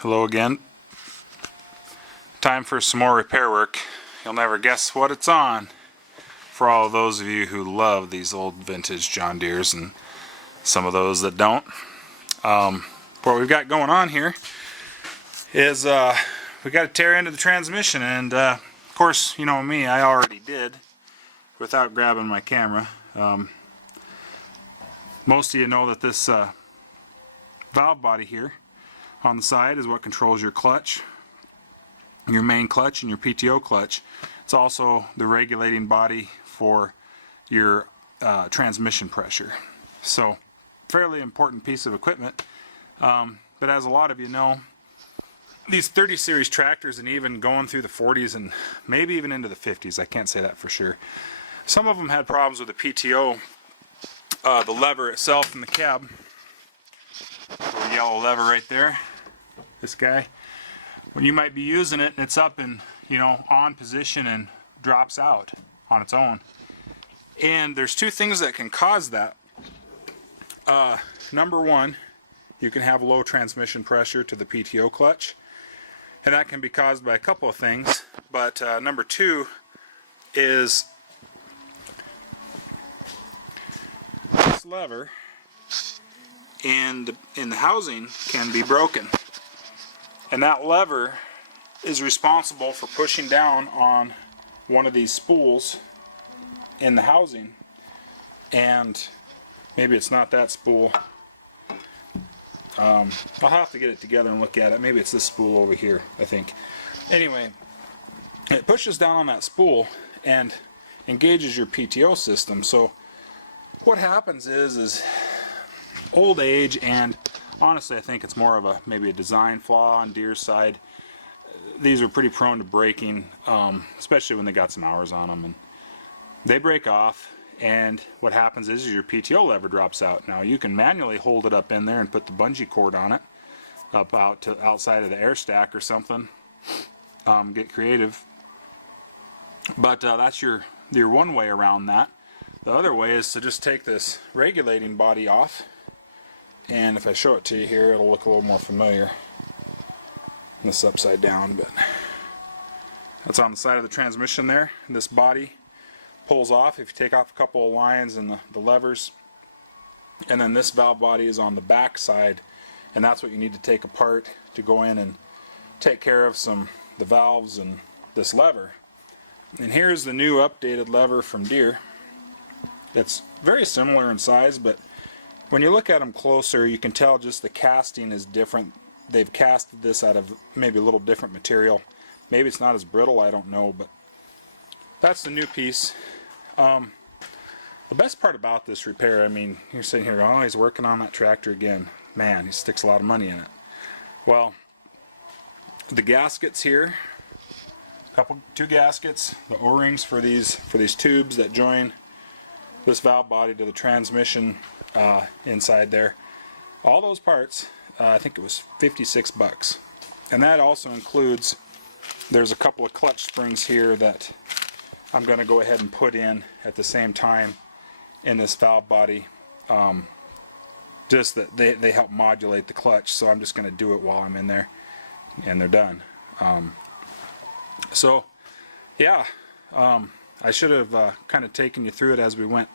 Hello again. Time for some more repair work. You'll never guess what it's on. For all of those of you who love these old vintage John Deeres and some of those that don't. What we've got going on here is we got to tear into the transmission, and of course, you know me, I already did without grabbing my camera. Most of you know that this valve body here on the side is what controls your clutch, your main clutch, and your PTO clutch. It's also the regulating body for your transmission pressure. So, fairly important piece of equipment. But as a lot of you know, these 30 series tractors, and even going through the 40s and maybe even into the 50s, I can't say that for sure, some of them had problems with the PTO, the lever itself in the cab. The yellow lever right there, this guy, when you might be using it and it's up and, you know, on position and drops out on its own. And there's two things that can cause that. Number one, you can have low transmission pressure to the PTO clutch, and that can be caused by a couple of things. But number two is this lever in the housing can be broken, and that lever is responsible for pushing down on one of these spools in the housing. And maybe it's not that spool. I'll have to get it together and look at it. Maybe it's this spool over here, I think. Anyway, it pushes down on that spool and engages your PTO system. So what happens is old age, and honestly I think it's more of maybe a design flaw on Deere's side. These are pretty prone to breaking, especially when they got some hours on them, and they break off, and what happens is your PTO lever drops out. Now you can manually hold it up in there and put the bungee cord on it up out to outside of the air stack or something. Get creative, but that's your one way around that. The other way is to just take this regulating body off, and if I show it to you here, it'll look a little more familiar. This is upside down, but that's on the side of the transmission there. And this body pulls off if you take off a couple of lines and the levers, and then this valve body is on the back side, and that's what you need to take apart to go in and take care of the valves and this lever. And here's the new updated lever from Deere. It's very similar in size, but when you look at them closer, you can tell just the casting is different. They've casted this out of maybe a little different material. Maybe it's not as brittle, I don't know, but that's the new piece. The best part about this repair, I mean, you're sitting here going, oh, he's working on that tractor again. Man, he sticks a lot of money in it. Well, the gaskets here, two gaskets, the O-rings for these tubes that join this valve body to the transmission inside there, all those parts, I think it was $56, and that also includes, there's a couple of clutch springs here that I'm going to go ahead and put in at the same time in this valve body, just that they help modulate the clutch, so I'm just going to do it while I'm in there, and they're done. So yeah, I should have kind of taken you through it as we went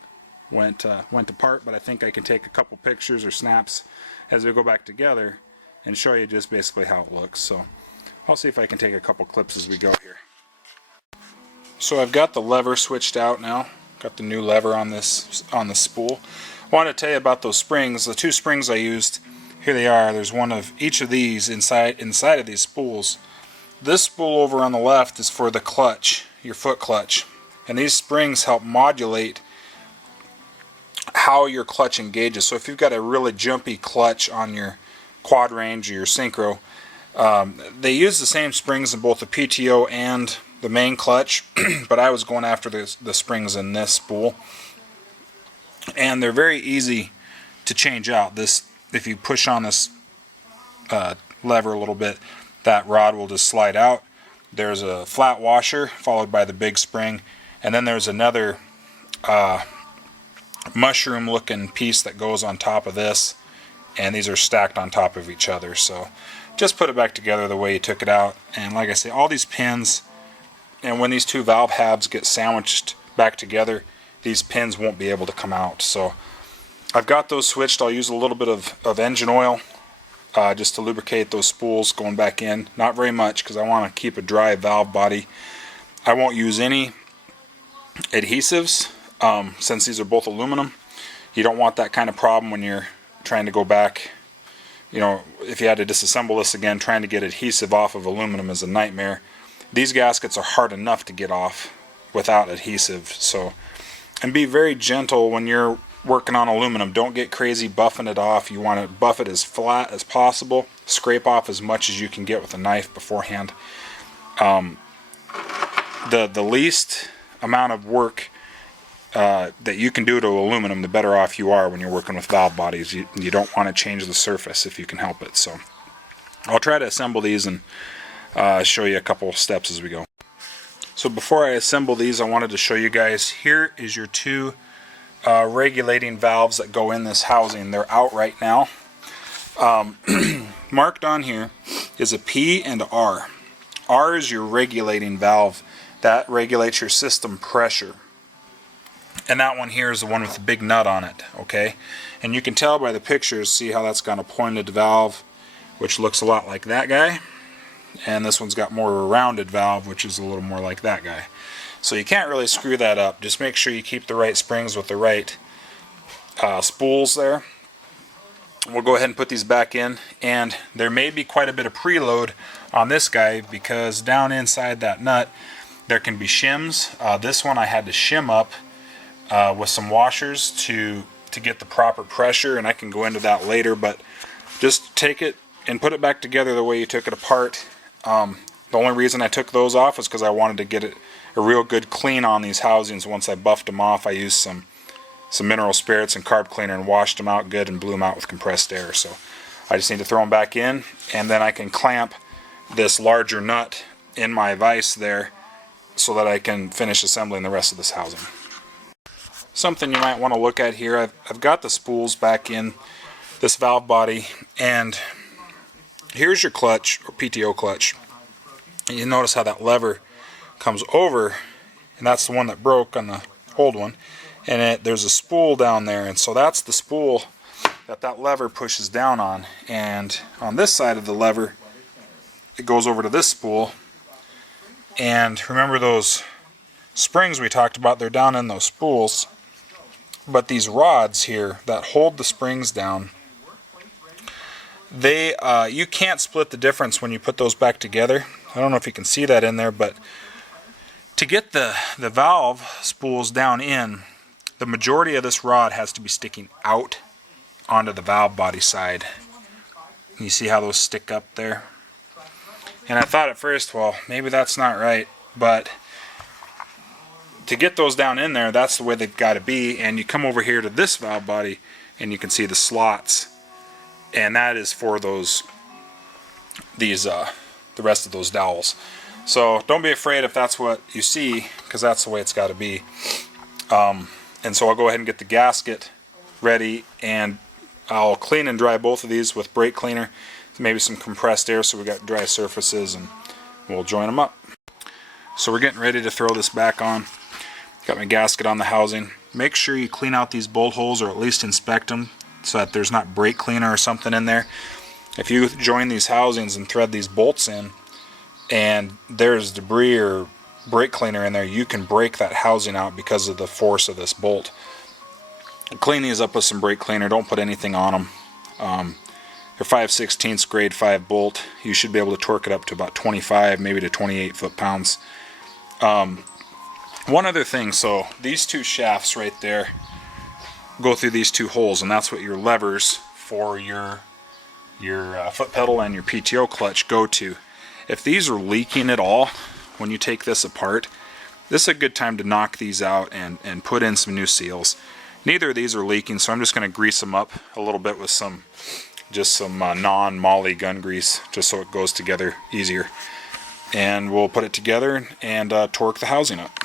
apart, but I think I can take a couple pictures or snaps as we go back together and show you just basically how it looks. So I'll see if I can take a couple clips as we go here. So I've got the lever switched out now. Got the new lever on the spool. I want to tell you about those springs. The two springs I used, here they are. There's one of each of these inside of these spools. This spool over on the left is for the clutch, your foot clutch, and these springs help modulate how your clutch engages. So if you've got a really jumpy clutch on your quad range or your synchro, they use the same springs in both the PTO and the main clutch, but I was going after the springs in this spool, and they're very easy to change out. If you push on this lever a little bit, that rod will just slide out. There's a flat washer followed by the big spring, and then there's another mushroom looking piece that goes on top of this, and these are stacked on top of each other. So just put it back together the way you took it out. And like I say, all these pins, and when these two valve halves get sandwiched back together, these pins won't be able to come out. So I've got those switched. I'll use a little bit of engine oil just to lubricate those spools going back in. Not very much, because I want to keep a dry valve body. I won't use any adhesives since these are both aluminum. You don't want that kind of problem when you're trying to go back. You know, if you had to disassemble this again, trying to get adhesive off of aluminum is a nightmare. These gaskets are hard enough to get off without adhesive. So, and be very gentle when you're working on aluminum. Don't get crazy buffing it off. You want to buff it as flat as possible. Scrape off as much as you can get with a knife beforehand. The least amount of work that you can do to aluminum, the better off you are when you're working with valve bodies. You don't want to change the surface if you can help it. So I'll try to assemble these and show you a couple steps as we go. So before I assemble these, I wanted to show you guys, here is your two regulating valves that go in this housing. They're out right now. Marked on here is a P and a R. R is your regulating valve. That regulates your system pressure. And that one here is the one with the big nut on it, okay? And you can tell by the pictures, see how that's got a pointed valve, which looks a lot like that guy. And this one's got more of a rounded valve, which is a little more like that guy. So you can't really screw that up. Just make sure you keep the right springs with the right spools there. We'll go ahead and put these back in. And there may be quite a bit of preload on this guy, because down inside that nut, there can be shims. This one I had to shim up with some washers to get the proper pressure, and I can go into that later, but just take it and put it back together the way you took it apart. The only reason I took those off was because I wanted to get a real good clean on these housings. Once I buffed them off, I used some mineral spirits and carb cleaner and washed them out good and blew them out with compressed air. So I just need to throw them back in, and then I can clamp this larger nut in my vise there so that I can finish assembling the rest of this housing. Something you might want to look at here, I've got the spools back in this valve body, and here's your clutch, or PTO clutch. And you notice how that lever comes over, and that's the one that broke on the old one, and there's a spool down there, and so that's the spool that lever pushes down on. And on this side of the lever, it goes over to this spool, and remember those springs we talked about, they're down in those spools. But these rods here that hold the springs down, they you can't split the difference when you put those back together. I don't know if you can see that in there, but to get the valve spools down in, the majority of this rod has to be sticking out onto the valve body side. You see how those stick up there? And I thought at first, well, maybe that's not right, but to get those down in there, that's the way they've got to be. And you come over here to this valve body, and you can see the slots, and that is for the rest of those dowels. So don't be afraid if that's what you see, because that's the way it's got to be. And so I'll go ahead and get the gasket ready, and I'll clean and dry both of these with brake cleaner, maybe some compressed air so we got dry surfaces, and we'll join them up. So we're getting ready to throw this back on. Got my gasket on the housing. Make sure you clean out these bolt holes, or at least inspect them so that there's not brake cleaner or something in there. If you join these housings and thread these bolts in and there's debris or brake cleaner in there, you can break that housing out because of the force of this bolt. Clean these up with some brake cleaner. Don't put anything on them. They're 5/16 grade 5 bolt. You should be able to torque it up to about 25, maybe to 28 foot-pounds. One other thing, so these two shafts right there go through these two holes, and that's what your levers for your foot pedal and your PTO clutch go to. If these are leaking at all when you take this apart, this is a good time to knock these out and put in some new seals. Neither of these are leaking, so I'm just going to grease them up a little bit with some non-moly gun grease, just so it goes together easier. And we'll put it together and torque the housing up.